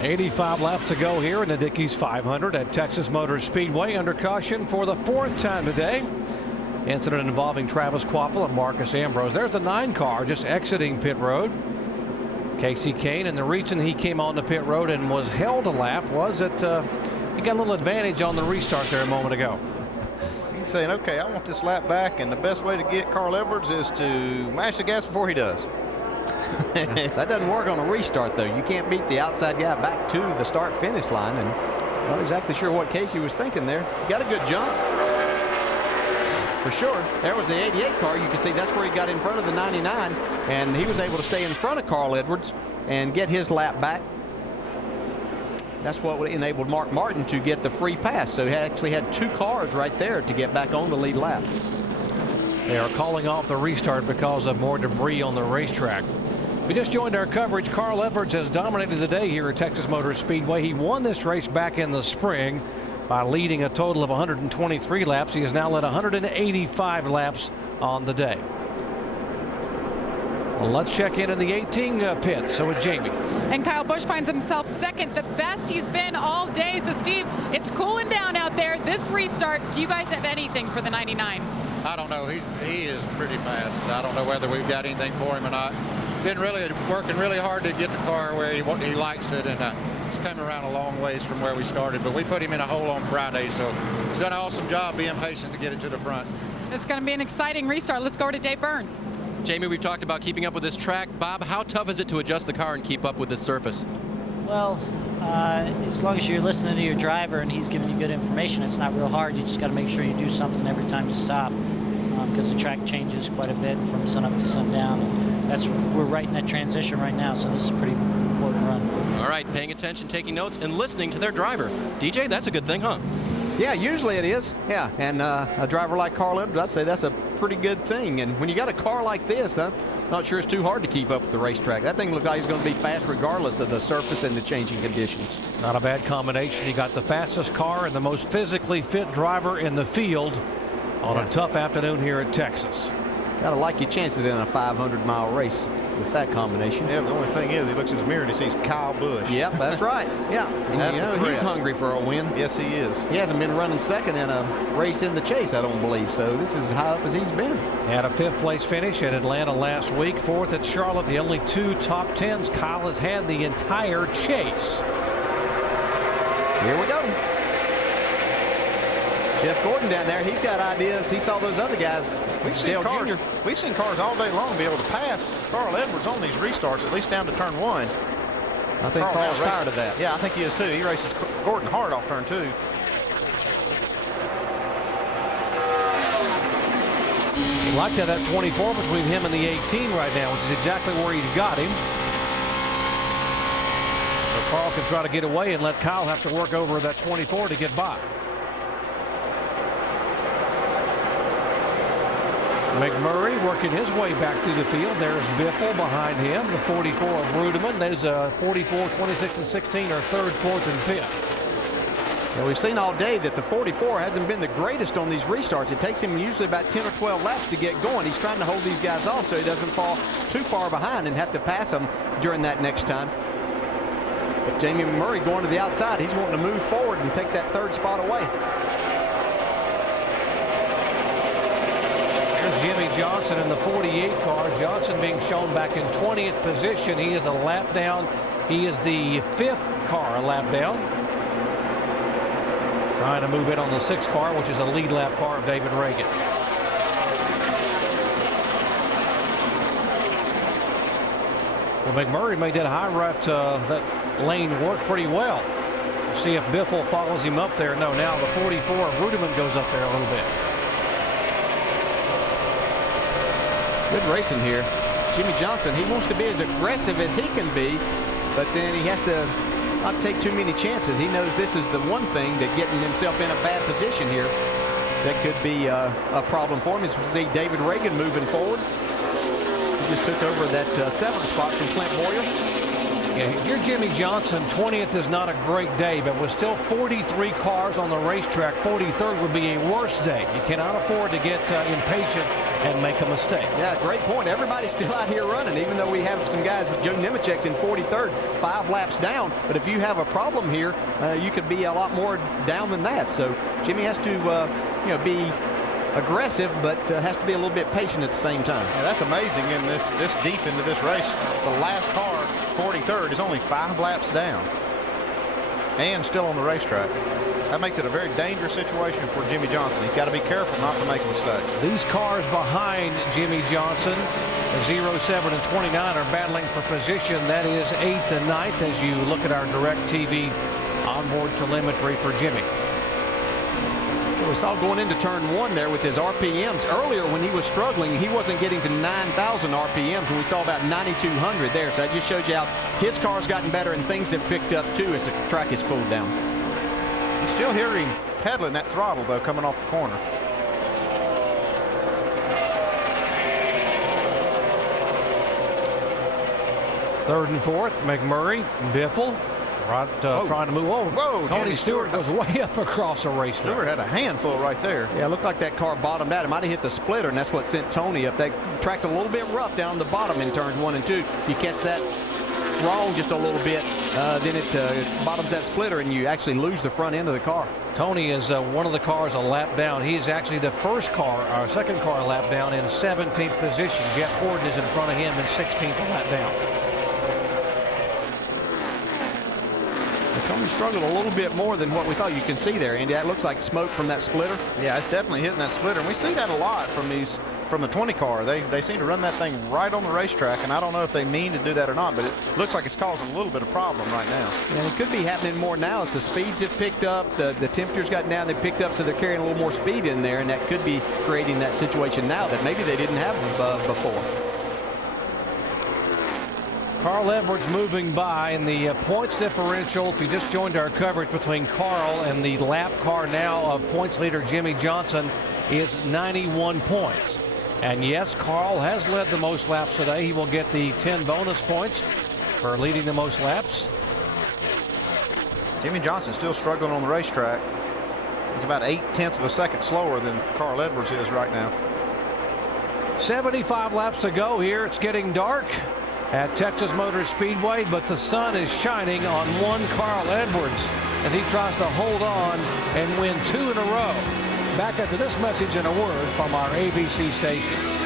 85 laps to go here in the Dickies 500 at Texas Motor Speedway. Under caution for the 4th time today. Incident involving Travis Quapple and Marcus Ambrose. There's the 9 car just exiting pit road. Casey Kane, and the reason he came on the pit road and was held a lap was that he got a little advantage on the restart there a moment ago. He's saying, okay, I want this lap back, and the best way to get Carl Edwards is to mash the gas before he does. That doesn't work on a restart, though. You can't beat the outside guy back to the start-finish line, and not exactly sure what Casey was thinking there. He got a good jump. For sure. There was the 88 car. You can see that's where he got in front of the 99, and he was able to stay in front of Carl Edwards and get his lap back. That's what enabled Mark Martin to get the free pass. So he actually had 2 cars right there to get back on the lead lap. They are calling off the restart because of more debris on the racetrack. We just joined our coverage. Carl Edwards has dominated the day here at Texas Motor Speedway. He won this race back in the spring by leading a total of 123 laps. He has now led 185 laps on the day. Well, let's check in the 18 pit. So with Jamie. And Kyle Busch finds himself second, the best he's been all day. So Steve, it's cooling down out there. This restart, do you guys have anything for the 99? I don't know. He is pretty fast. I don't know whether we've got anything for him or not. Been really working really hard to get the car where he likes it, and he's coming around a long ways from where we started. But we put him in a hole on Friday, so he's done an awesome job being patient to get it to the front. It's going to be an exciting restart. Let's go to Dave Burns. Jamie, we've talked about keeping up with this track. Bob, how tough is it to adjust the car and keep up with this surface? Well, as long as you're listening to your driver and he's giving you good information, it's not real hard. You just got to make sure you do something every time you stop, because the track changes quite a bit from sunup to sundown. And we're right in that transition right now, so this is a pretty important run. All right, paying attention, taking notes, and listening to their driver. DJ, that's a good thing, huh? Yeah, usually it is. Yeah, and a driver like Carl Edwards, I'd say that's a pretty good thing. And when you got a car like this, I'm not sure it's too hard to keep up with the racetrack. That thing looks like it's going to be fast regardless of the surface and the changing conditions. Not a bad combination. You got the fastest car and the most physically fit driver in the field on a tough afternoon here at Texas. Got to like your chances in a 500-mile race with that combination. Yeah, the only thing is he looks in his mirror and he sees Kyle Busch. Yep, that's right. Yeah, and he's hungry for a win. Yes, he is. He hasn't been running second in a race in the chase, I don't believe. So this is as high up as he's been. Had a 5th place finish at Atlanta last week. 4th at Charlotte. The only 2 top 10s Kyle has had the entire chase. Here we go. Jeff Gordon down there, he's got ideas. He saw those other guys. We've seen cars all day long be able to pass Carl Edwards on these restarts, at least down to turn 1. I think Carl's tired of that. Yeah, I think he is too. He races Gordon hard off turn 2. He liked that at 24 between him and the 18 right now, which is exactly where he's got him. So Carl can try to get away and let Kyle have to work over that 24 to get by. McMurray working his way back through the field. There's Biffle behind him, the 44 of Rudeman. There's a 44, 26, and 16 are 3rd, 4th, and 5th. Well, we've seen all day that the 44 hasn't been the greatest on these restarts. It takes him usually about 10 or 12 laps to get going. He's trying to hold these guys off so he doesn't fall too far behind and have to pass them during that next time. But Jamie McMurray going to the outside. He's wanting to move forward and take that 3rd spot away. Jimmy Johnson in the 48 car. Johnson being shown back in 20th position. He is a lap down. He is the 5th car a lap down. Trying to move in on the 6th car, which is a lead lap car of David Reagan. Well, McMurray made that high right that lane work pretty well. See if Biffle follows him up there. No, now the 44 of Rudeman goes up there a little bit. Good racing here. Jimmy Johnson, he wants to be as aggressive as he can be, but then he has to not take too many chances. He knows this is the one thing that getting himself in a bad position here that could be a problem for him. As we see David Reagan moving forward. He just took over that 7th spot from Clint Boyer. Yeah, if you're Jimmy Johnson, 20th is not a great day, but with still 43 cars on the racetrack, 43rd would be a worse day. You cannot afford to get impatient and make a mistake. Yeah, great point. Everybody's still out here running, even though we have some guys, Joe Nemechek's in 43rd, 5 laps down. But if you have a problem here, you could be a lot more down than that. So Jimmy has to, be aggressive, but has to be a little bit patient at the same time. Yeah, that's amazing in this deep into this race. The last car, 43rd, is only 5 laps down and still on the racetrack. That makes it a very dangerous situation for Jimmy Johnson. He's got to be careful not to make a mistake. These cars behind Jimmy Johnson, the 07 and 29, are battling for position. That is 8th and 9th as you look at our direct TV onboard telemetry for Jimmy. We saw going into turn 1 there with his RPMs. Earlier when he was struggling, he wasn't getting to 9,000 RPMs, and we saw about 9,200 there. So that just shows you how his car's gotten better and things have picked up too as the track has cooled down. You still hear him pedaling that throttle though coming off the corner. Third and fourth, McMurray, Biffle. Trying to move. Whoa, Tony Jimmy Stewart goes way up across the racetrack. Stewart had a handful right there. Yeah, it looked like that car bottomed out. It might have hit the splitter, and that's what sent Tony up. That track's a little bit rough down the bottom in turns 1 and 2. You catch that wrong just a little bit, then it bottoms that splitter, and you actually lose the front end of the car. Tony is one of the cars a lap down. He is actually the second car a lap down in 17th position. Jeff Gordon is in front of him in 16th a lap down. Tony struggled a little bit more than what we thought. You can see there, Andy. That looks like smoke from that splitter. Yeah, it's definitely hitting that splitter. And we see that a lot from the 20 car. They seem to run that thing right on the racetrack, and I don't know if they mean to do that or not, but it looks like it's causing a little bit of problem right now. And it could be happening more now as the speeds have picked up, the temperatures got down, they've picked up, so they're carrying a little more speed in there, and that could be creating that situation now that maybe they didn't have before. Carl Edwards moving by, in the points differential, if you just joined our coverage between Carl and the lap car now of points leader Jimmy Johnson, is 91 points. And yes, Carl has led the most laps today. He will get the 10 bonus points for leading the most laps. Jimmy Johnson still struggling on the racetrack. He's about 0.8 of a second slower than Carl Edwards is right now. 75 laps to go here. It's getting dark at Texas Motor Speedway, but the sun is shining on one Carl Edwards as he tries to hold on and win 2 in a row. Back after this message and a word from our ABC station.